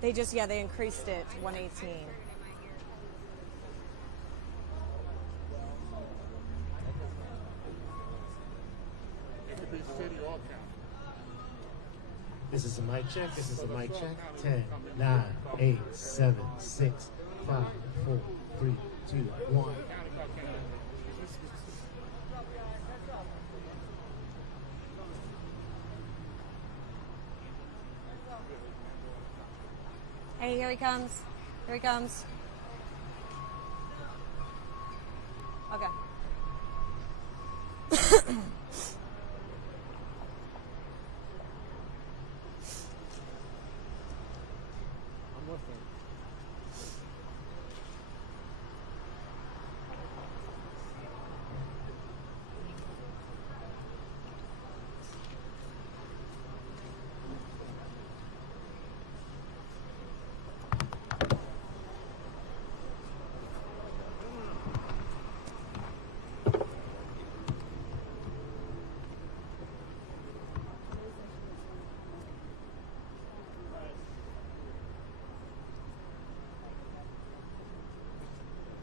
They just, yeah, they increased it to 118. It could be city or county. This is a mic check. This is a mic check. 10, 9, 8, 7, 6, 5, 4, 3, 2, 1. Hey, here he comes. Here he comes. Okay. I'm listening.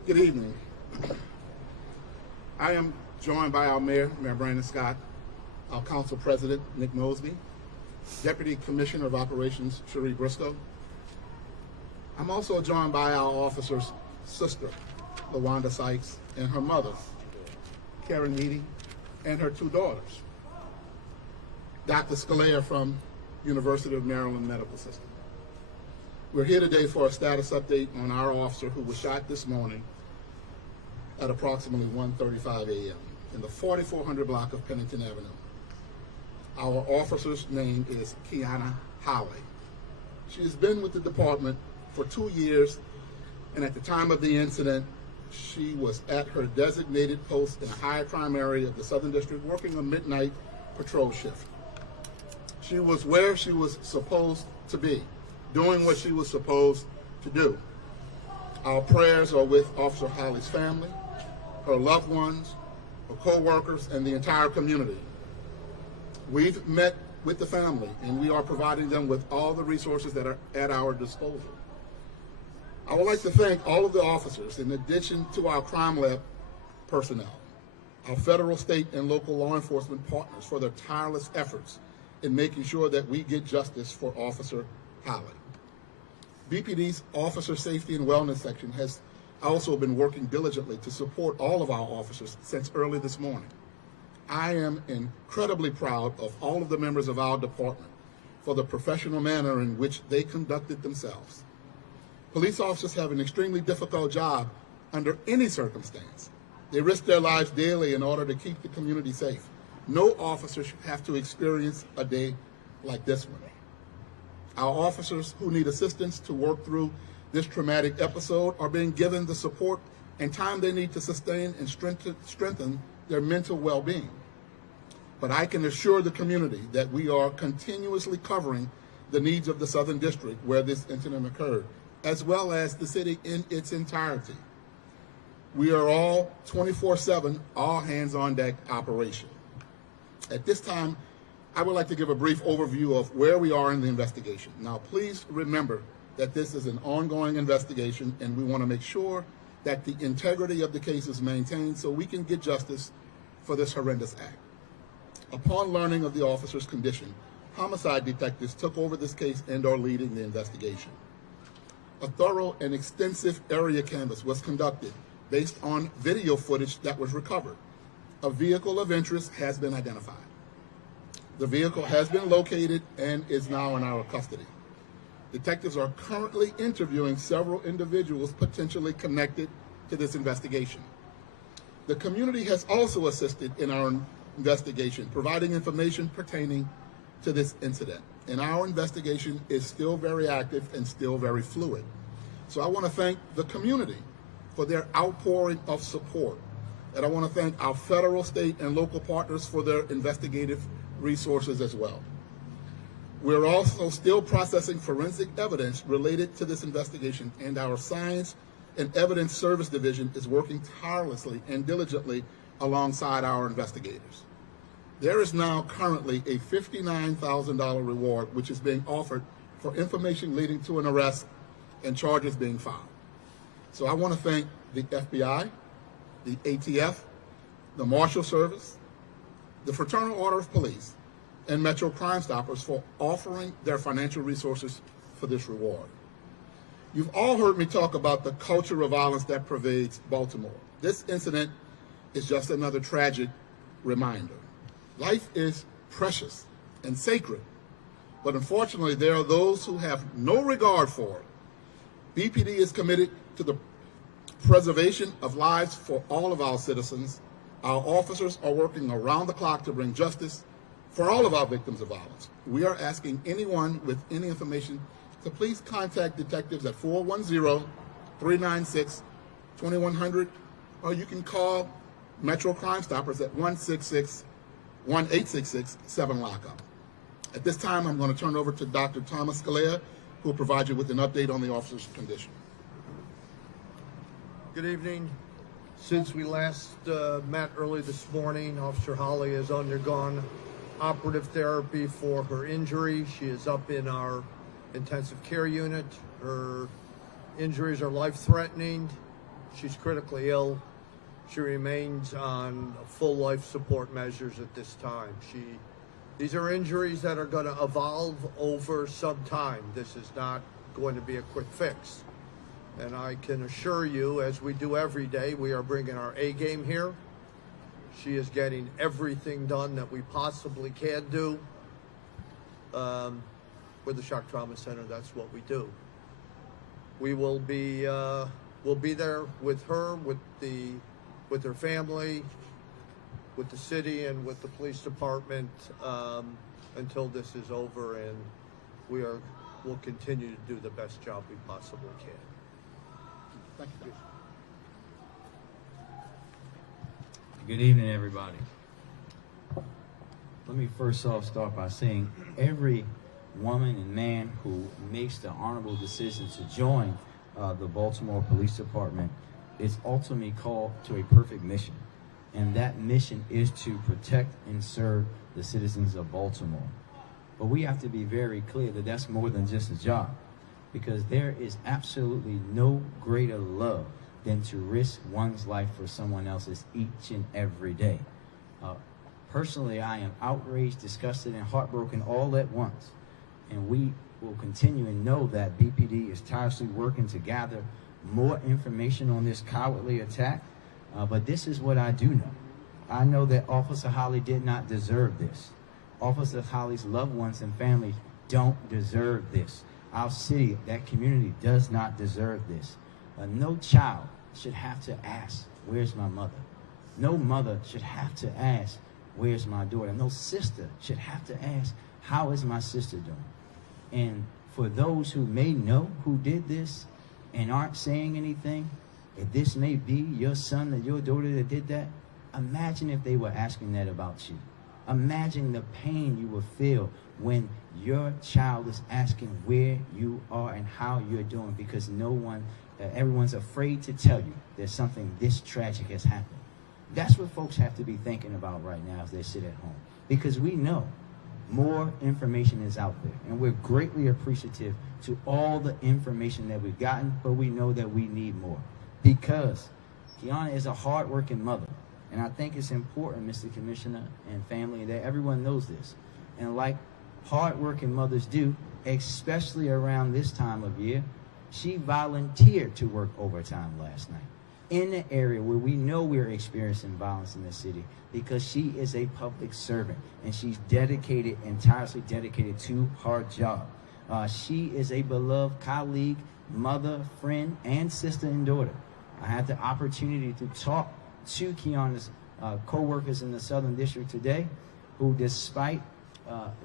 Good evening. I am joined by our Mayor Brandon Scott, our Council President, Nick Mosby, Deputy Commissioner of Operations, Cherie Briscoe. I'm also joined by our officer's sister, Lawanda Sykes, and her mother, Karen Meady, and her two daughters, Dr. Scalea from University of Maryland Medical System. We're here today for a status update on our officer who was shot this morning at approximately 1:35 a.m. in the 4400 block of Pennington Avenue. Our officer's name is Kiana Holley. She has been with the department for 2 years, and at the time of the incident, she was at her designated post in a high crime area of the Southern District working a midnight patrol shift. She was where she was supposed to be, doing what she was supposed to do. Our prayers are with Officer Holley's family, her loved ones, her co-workers, and the entire community. We've met with the family, and we are providing them with all the resources that are at our disposal. I would like to thank all of the officers, in addition to our crime lab personnel, our federal, state, and local law enforcement partners for their tireless efforts in making sure that we get justice for Officer Holley. BPD's Officer Safety and Wellness section has also been working diligently to support all of our officers since early this morning. I am incredibly proud of all of the members of our department for the professional manner in which they conducted themselves. Police officers have an extremely difficult job under any circumstance. They risk their lives daily in order to keep the community safe. No officer should have to experience a day like this one. Our officers who need assistance to work through this traumatic episode are being given the support and time they need to sustain and strengthen their mental well-being. But I can assure the community that we are continuously covering the needs of the Southern District where this incident occurred, as well as the city in its entirety. We are all 24/7, all hands-on-deck operation. At this time, I would like to give a brief overview of where we are in the investigation. Now, please remember that this is an ongoing investigation, and we want to make sure that the integrity of the case is maintained so we can get justice for this horrendous act. Upon learning of the officer's condition, homicide detectives took over this case and are leading the investigation. A thorough and extensive area canvass was conducted based on video footage that was recovered. A vehicle of interest has been identified. The vehicle has been located and is now in our custody. Detectives are currently interviewing several individuals potentially connected to this investigation. The community has also assisted in our investigation, providing information pertaining to this incident. And our investigation is still very active and still very fluid. So I want to thank the community for their outpouring of support. And I want to thank our federal, state, and local partners for their investigative resources as well. We're also still processing forensic evidence related to this investigation, and our Science and Evidence Service Division is working tirelessly and diligently alongside our investigators. There is now currently a $59,000 reward which is being offered for information leading to an arrest and charges being filed. So I want to thank the FBI, the ATF, the Marshal Service, the Fraternal Order of Police, and Metro Crime Stoppers for offering their financial resources for this reward. You've all heard me talk about the culture of violence that pervades Baltimore. This incident is just another tragic reminder. Life is precious and sacred, but unfortunately there are those who have no regard for it. BPD is committed to the preservation of lives for all of our citizens. Our officers are working around the clock to bring justice for all of our victims of violence. We are asking anyone with any information to please contact detectives at 410-396-2100, or you can call Metro Crime Stoppers at 1-866-7-LOCK-UP. At this time, I'm going to turn it over to Dr. Thomas Scalea, who will provide you with an update on the officer's condition. Good evening. Since we last met early this morning, Officer Holly has undergone operative therapy for her injury. She is up in our intensive care unit. Her injuries are life-threatening. She's critically ill. She remains on full life support measures at this time. These are injuries that are going to evolve over some time. This is not going to be a quick fix. And I can assure you, as we do every day, we are bringing our A game here. She is getting everything done that we possibly can do. With the Shock Trauma Center, that's what we do. We will be we'll be there with her, with her family, with the city, and with the police department until this is over, and we'll continue to do the best job we possibly can. Thank you. Good evening, everybody. Let me first off start by saying every woman and man who makes the honorable decision to join the Baltimore Police Department is ultimately called to a perfect mission. And that mission is to protect and serve the citizens of Baltimore. But we have to be very clear that that's more than just a job, because there is absolutely no greater love than to risk one's life for someone else's each and every day. Personally, I am outraged, disgusted, and heartbroken all at once. And we will continue and know that BPD is tirelessly working to gather more information on this cowardly attack. But this is what I do know. I know that Officer Holly did not deserve this. Officer Holly's loved ones and family don't deserve this. Our city, that community, does not deserve this. No child should have to ask, where's my mother? No mother should have to ask, where's my daughter? No sister should have to ask, how is my sister doing? And for those who may know who did this and aren't saying anything, if this may be your son or your daughter that did that, imagine if they were asking that about you. Imagine the pain you will feel when your child is asking where you are and how you're doing, because everyone's afraid to tell you that something this tragic has happened. That's what folks have to be thinking about right now as they sit at home, because we know more information is out there, and we're greatly appreciative to all the information that we've gotten, but we know that we need more, because Kiana is a hard-working mother. And I think it's important, Mr. Commissioner and family, that everyone knows this. And like hard-working mothers do, especially around this time of year, she volunteered to work overtime last night in the area where we know we're experiencing violence in the city, because she is a public servant and she's dedicated, entirely dedicated to her job. She is a beloved colleague, mother, friend, and sister and daughter. I had the opportunity to talk to Kiana's co-workers in the Southern District today, who despite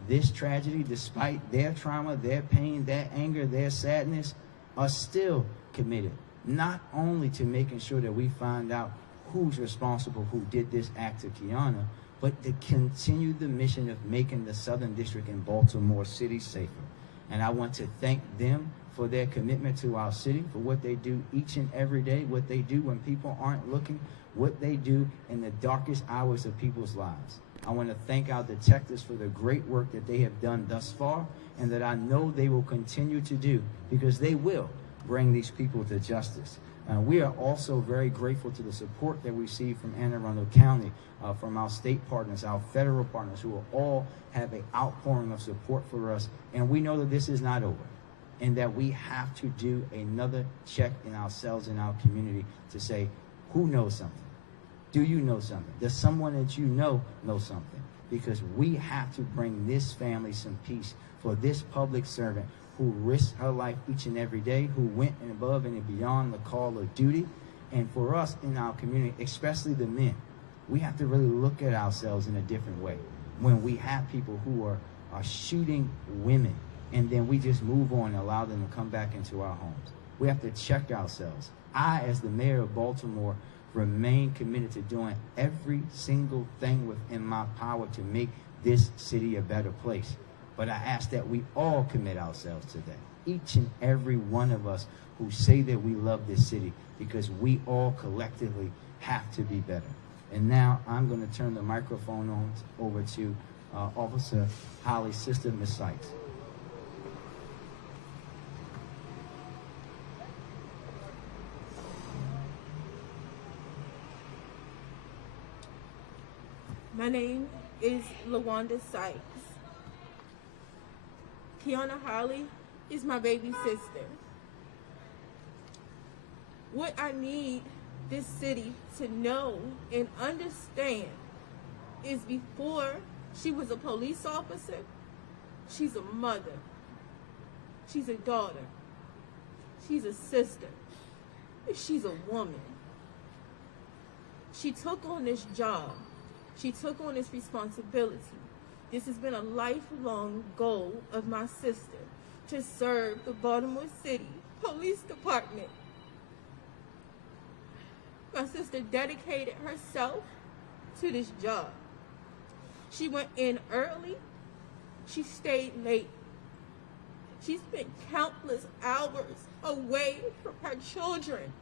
this tragedy, despite their trauma, their pain, their anger, their sadness, are still committed, not only to making sure that we find out who's responsible, who did this act to Kiana, but to continue the mission of making the Southern District and Baltimore City safer. And I want to thank them for their commitment to our city, for what they do each and every day, what they do when people aren't looking, what they do in the darkest hours of people's lives. I want to thank our detectives for the great work that they have done thus far, and that I know they will continue to do, because they will bring these people to justice. We are also very grateful to the support that we see from Anne Arundel County, from our state partners, our federal partners, who will all have an outpouring of support for us. And we know that this is not over, and that we have to do another check in ourselves, in our community, to say, who knows something? Do you know something? Does someone that you know something? Because we have to bring this family some peace for this public servant who risked her life each and every day, who went above and beyond the call of duty. And for us in our community, especially the men, we have to really look at ourselves in a different way. When we have people who are shooting women, and then we just move on and allow them to come back into our homes. We have to check ourselves. I, as the mayor of Baltimore, remain committed to doing every single thing within my power to make this city a better place. But I ask that we all commit ourselves to that. Each and every one of us who say that we love this city, because we all collectively have to be better. And now I'm going to turn the microphone over to Officer Holly's sister, Ms. Sykes. My name is Lawanda Sykes. Kiana Holly is my baby sister. What I need this city to know and understand is, before she was a police officer, she's a mother, she's a daughter, she's a sister, she's a woman. She took on this job. She took on this responsibility. This has been a lifelong goal of my sister, to serve the Baltimore City Police Department. My sister dedicated herself to this job. She went in early. She stayed late. She spent countless hours away from her children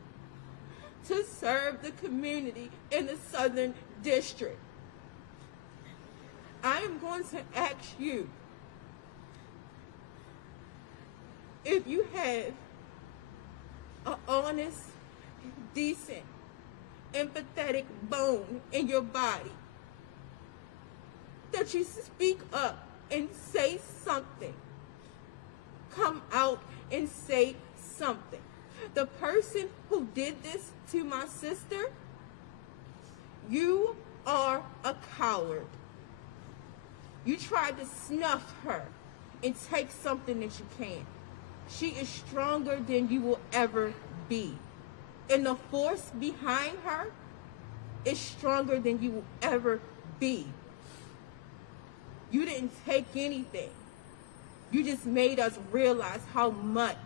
to serve the community in the Southern District. I am going to ask you, if you have an honest, decent, empathetic bone in your body, that you speak up and say something. Come out and say something. The person who did this to my sister, you are a coward. You tried to snuff her and take something that you can't. She is stronger than you will ever be. And the force behind her is stronger than you will ever be. You didn't take anything. You just made us realize how much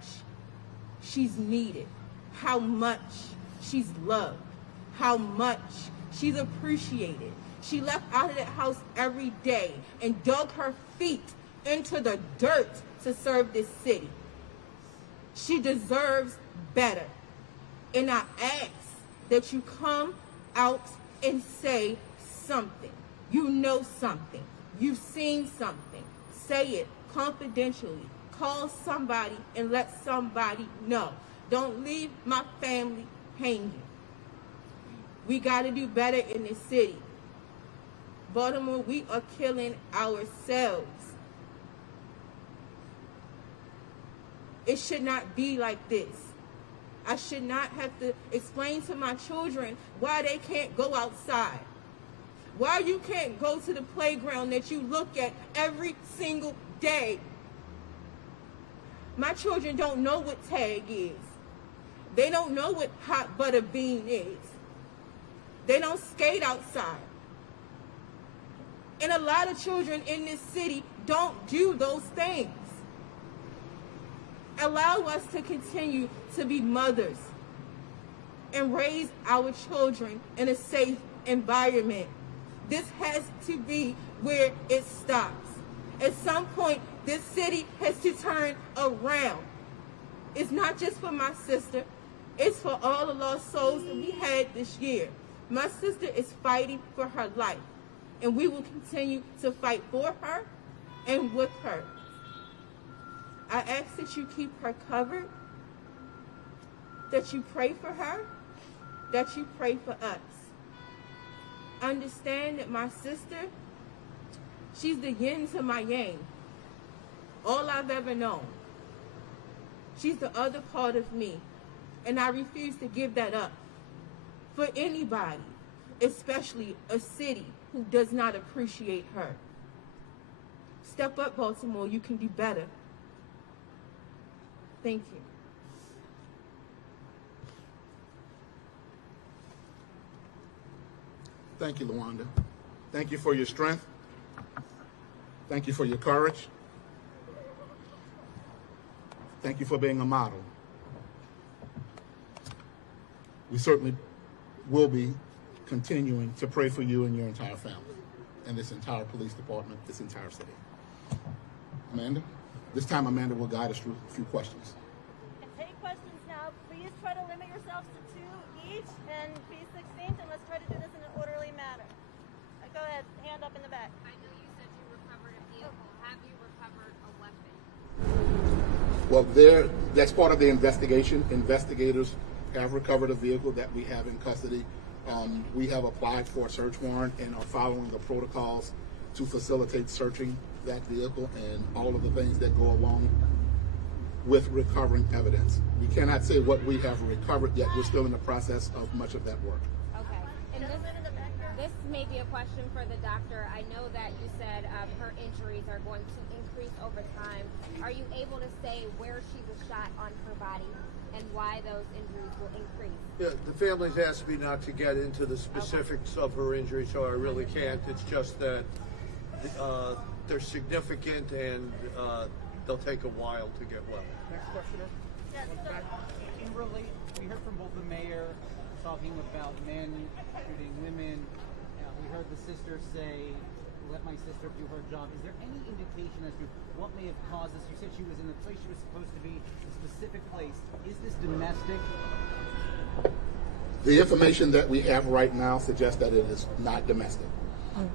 she's needed, how much she's loved, how much she's appreciated. She left out of that house every day and dug her feet into the dirt to serve this city. She deserves better. And I ask that you come out and say something. You know something. You've seen something. Say it confidentially. Call somebody and let somebody know. Don't leave my family hanging. We got to do better in this city. Baltimore, we are killing ourselves. It should not be like this. I should not have to explain to my children why they can't go outside. Why you can't go to the playground that you look at every single day. My children don't know what tag is. They don't know what hot butter bean is. They don't skate outside. And a lot of children in this city don't do those things. Allow us to continue to be mothers and raise our children in a safe environment. This has to be where it stops. At some point, this city has to turn around. It's not just for my sister. It's for all the lost souls that we had this year. My sister is fighting for her life. and we will continue to fight for her and with her. I ask that you keep her covered, that you pray for her, that you pray for us. Understand that my sister, she's the yin to my yang, all I've ever known. She's the other part of me, and I refuse to give that up for anybody, especially a city who does not appreciate her. Step up, Baltimore. You can do better. Thank you. Thank you, Lawanda. Thank you for your strength. Thank you for your courage. Thank you for being a model. We certainly will be continuing to pray for you and your entire family, and this entire police department, this entire city. Amanda? This time, Amanda will guide us through a few questions. Take questions now. Please try to limit yourselves to 2 each and be succinct, and let's try to do this in an orderly manner. Go ahead, hand up in the back. I know you said you recovered a vehicle. Have you recovered a weapon? Well, that's part of the investigation. Investigators have recovered a vehicle that we have in custody. We have applied for a search warrant and are following the protocols to facilitate searching that vehicle and all of the things that go along with recovering evidence. We cannot say what we have recovered yet. We're still in the process of much of that work. Okay. And this may be a question for the doctor. I know that you said her injuries are going to increase over time. Are you able to say where she was shot on her body and why those injuries will increase? Yeah, the family's asked me not to get into the specifics of her injury, so I really can't. It's just that they're significant and they'll take a while to get well. Next questioner. Yes, sir. We heard from both the mayor talking about men shooting women. We heard the sister say, let my sister do her job. Is there any indication as to what may have caused this? You said she was in the place she was supposed to be, a specific place. Is this domestic? The information that we have right now suggests that it is not domestic,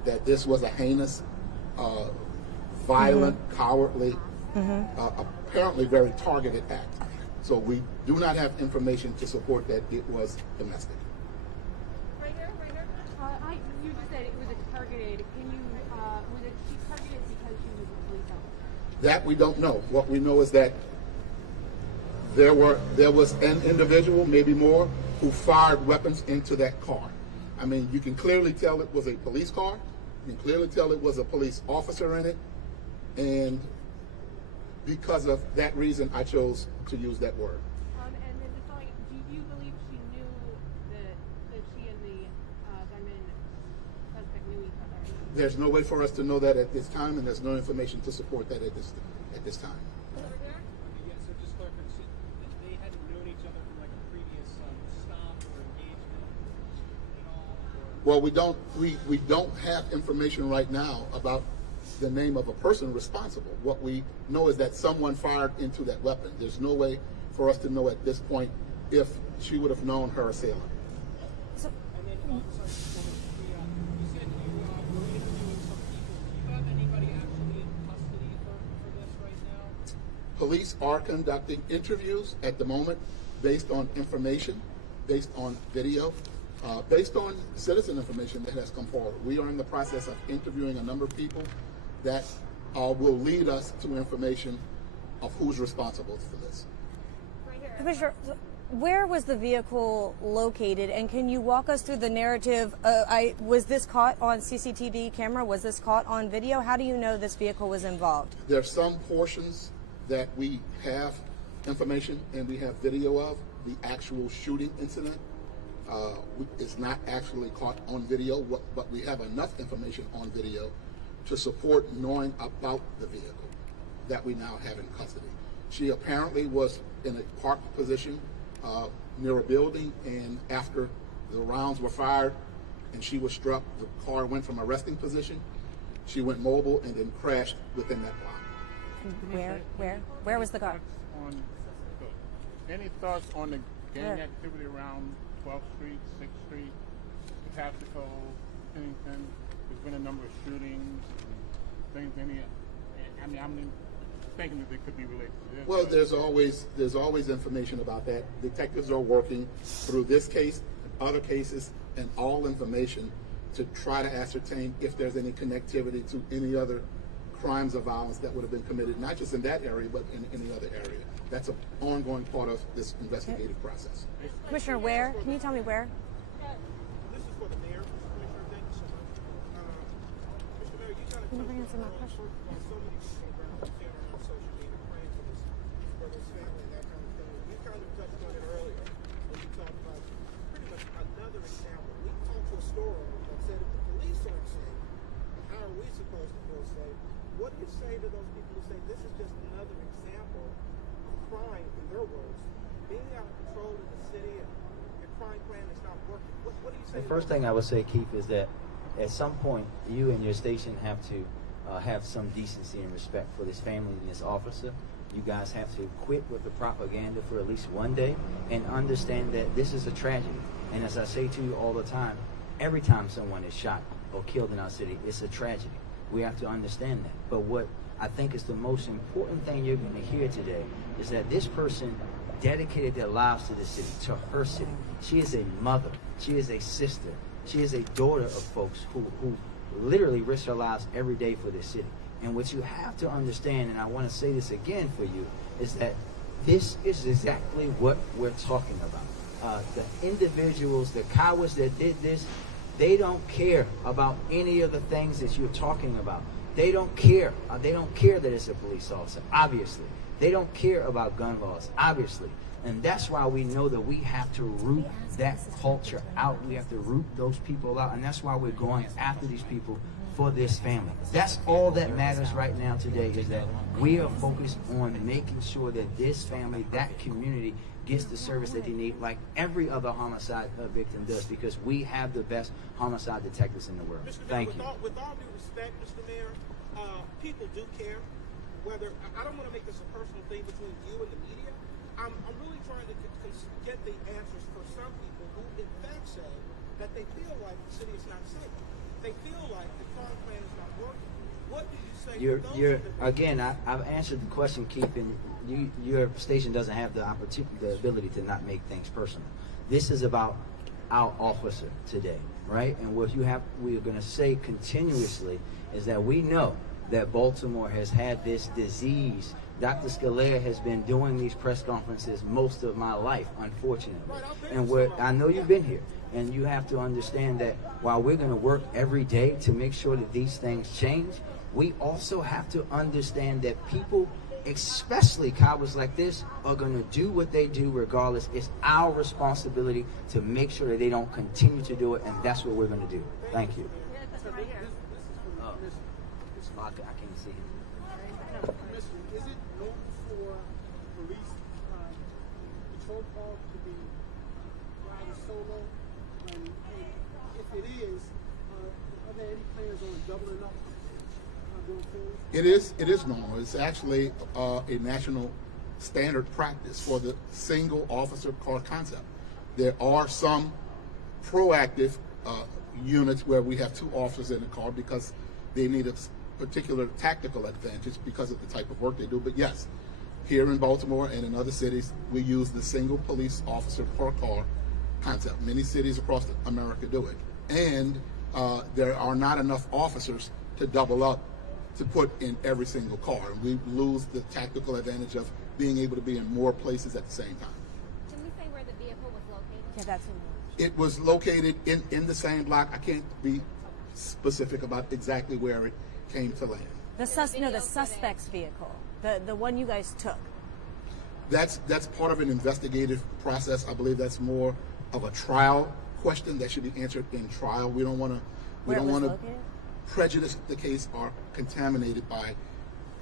that this was a heinous, violent, cowardly, apparently very targeted act. So we do not have information to support that it was domestic. Right here, right here. You just said it was a targeted. Can you? Was it she targeted because she was a police officer? That we don't know. What we know is that there was an individual, maybe more, who fired weapons into that car. I mean, you can clearly tell it was a police car. You can clearly tell it was a police officer in it. And because of that reason, I chose to use that word. And then the following, do you believe she knew that she and the gunman suspect knew each other? There's no way for us to know that at this time, and there's no information to support that at this time. Yes, so just clarification. They hadn't known each other from like a previous stop or engagement at all? Well, we don't have information right now about the name of a person responsible. What we know is that someone fired into that weapon. There's no way for us to know at this point if she would have known her assailant. And then also, you said you were interviewing some people. Do you have anybody actually in custody for this right now? Police are conducting interviews at the moment based on information, based on video, based on citizen information that has come forward. We are in the process of interviewing a number of people that will lead us to information of who's responsible for this. Right here. Commissioner, where was the vehicle located, and can you walk us through the narrative? Was this caught on CCTV camera? Was this caught on video? How do you know this vehicle was involved? There are some portions that we have information and we have video of. The actual shooting incident is not actually caught on video, but we have enough information on video to support knowing about the vehicle that we now have in custody. She apparently was in a parked position near a building, and after the rounds were fired and she was struck, the car went from a resting position, she went mobile and then crashed within that block. Where was the car? Any thoughts on the gang Where? activity around 12th Street, 6th Street, Patapsco, Pennington? there's been a number of shootings and things. I'm thinking that they could be related to this. Well, there's always information about that. Detectives are working through this case, and other cases, and all information to try to ascertain if there's any connectivity to any other crimes of violence that would have been committed, not just in that area, but in any other area. That's an ongoing part of this investigative process. Commissioner, where? Can you tell me where? This is for the mayor, Commissioner. Thank you so much. Mr. Mayor, you kind of Can you bring answer my question? so many people around sharing on social media praying for this family and that kind of thing. You kind of touched on it earlier when you talked about pretty much another example. We talked to a store owner that said if the police aren't safe, how are we supposed to feel safe? What do you say to those people who say this is just another example of crime, in their words, being out of control in the city and your crime plan is not working? What do you say? The first thing I would say, Keith, is that at some point you and your station have to have some decency and respect for this family and this officer. You guys have to quit with the propaganda for at least one day and understand that this is a tragedy. And as I say to you all the time, every time someone is shot or killed in our city, it's a tragedy. We have to understand that. But what I think is the most important thing you're going to hear today is that this person dedicated their lives to the city, to her city. She is a mother. She is a sister. She is a daughter of folks who literally risk their lives every day for this city. And what you have to understand, and I want to say this again for you, is that this is exactly what we're talking about. The individuals, the cowards that did this, they don't care about any of the things that you're talking about. They don't care. They don't care that it's a police officer, obviously. They don't care about gun laws, obviously. And that's why we know that we have to root that culture out. We have to root those people out. And that's why we're going after these people for this family. That's all that matters right now today, is that we are focused on making sure that this family, that community, gets the service that they need, like every other homicide victim does, because we have the best homicide detectives in the world. Thank you. With all due respect, Mr. Mayor, people do care. Whether I don't want to make this a personal thing between you and the media. I'm really trying to get the answers for some people who, in fact, say that they feel like the city is not safe. They feel like the crime plan is not working. What do you say to those individuals? Again, I've answered the question, Keith, and your station doesn't have the ability to not make things personal. This is about our officer today, right? And what we're going to say continuously is that we know that Baltimore has had this disease. Dr. Scalea has been doing these press conferences most of my life, unfortunately. And I know you've been here, and you have to understand that while we're going to work every day to make sure that these things change, we also have to understand that people, especially cowards like this, are going to do what they do regardless. It's our responsibility to make sure that they don't continue to do it, and that's what we're going to do. Thank you. I can't see him. Commissioner, is it normal for police patrol call to be rather solo? And if it is, are there any plans on doubling up going forward? It is normal. It's actually a national standard practice for the single officer car concept. There are some proactive units where we have two officers in a car because they need a particular tactical advantage because of the type of work they do. But yes, here in Baltimore and in other cities, we use the single police officer per car concept. Many cities across America do it. And there are not enough officers to double up to put in every single car. And we lose the tactical advantage of being able to be in more places at the same time. Can we say where the vehicle was located? Yeah, that's It was located in the same block. I can't be specific about exactly where it came to land. the suspect's vehicle, the one you guys took. That's part of an investigative process. I believe that's more of a trial question that should be answered in trial. We don't want to prejudice the case or contaminate it by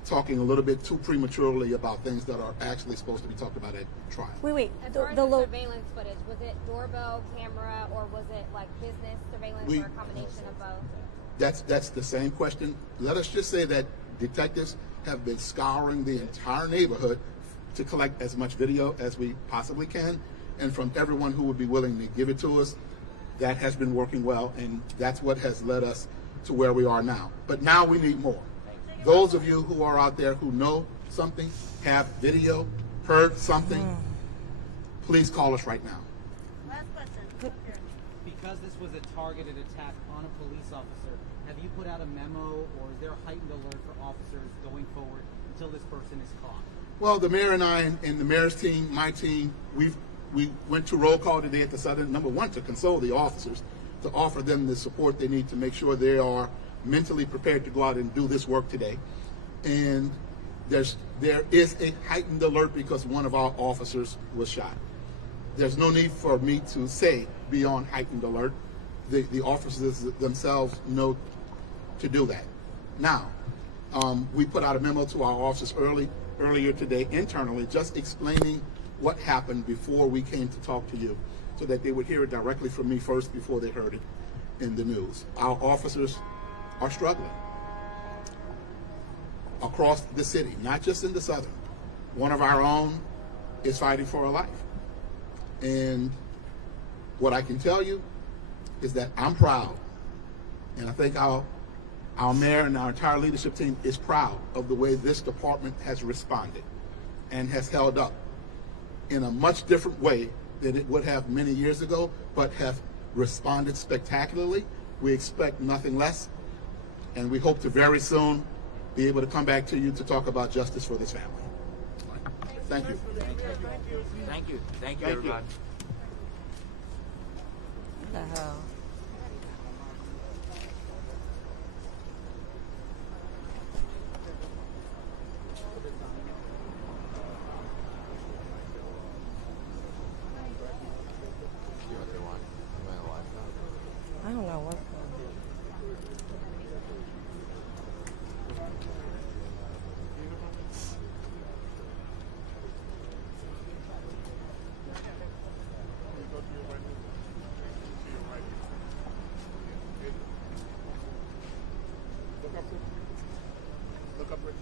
talking a little bit too prematurely about things that are actually supposed to be talked about at trial. Wait. As far as the surveillance footage, was it doorbell, camera, or was it like business surveillance or a combination of both? That's the same question. Let us just say that detectives have been scouring the entire neighborhood to collect as much video as we possibly can, and from everyone who would be willing to give it to us. That has been working well, and that's what has led us to where we are now. But now we need more. Those of you who are out there who know something, have video, heard something, please call us right now. Last question. Because this was a targeted attack on a police officer, have you put out a memo, or is there a heightened alert for officers going forward until this person is caught? Well, the mayor and I and the mayor's team, my team, we went to roll call today at the Southern, number one, to console the officers, to offer them the support they need to make sure they are mentally prepared to go out and do this work today. And there is a heightened alert because one of our officers was shot. There's no need for me to say beyond heightened alert. The officers themselves know to do that. Now, we put out a memo to our officers earlier today internally, just explaining what happened before we came to talk to you, so that they would hear it directly from me first before they heard it in the news. Our officers are struggling across the city, not just in the Southern. One of our own is fighting for her life. And what I can tell you is that I'm proud, and I think our mayor and our entire leadership team is proud of the way this department has responded and has held up in a much different way than it would have many years ago, but have responded spectacularly. We expect nothing less, and we hope to very soon be able to come back to you to talk about justice for this family. Thank you. Thank you. Thank you, everybody. What the hell? I don't know what. Look up, Rich.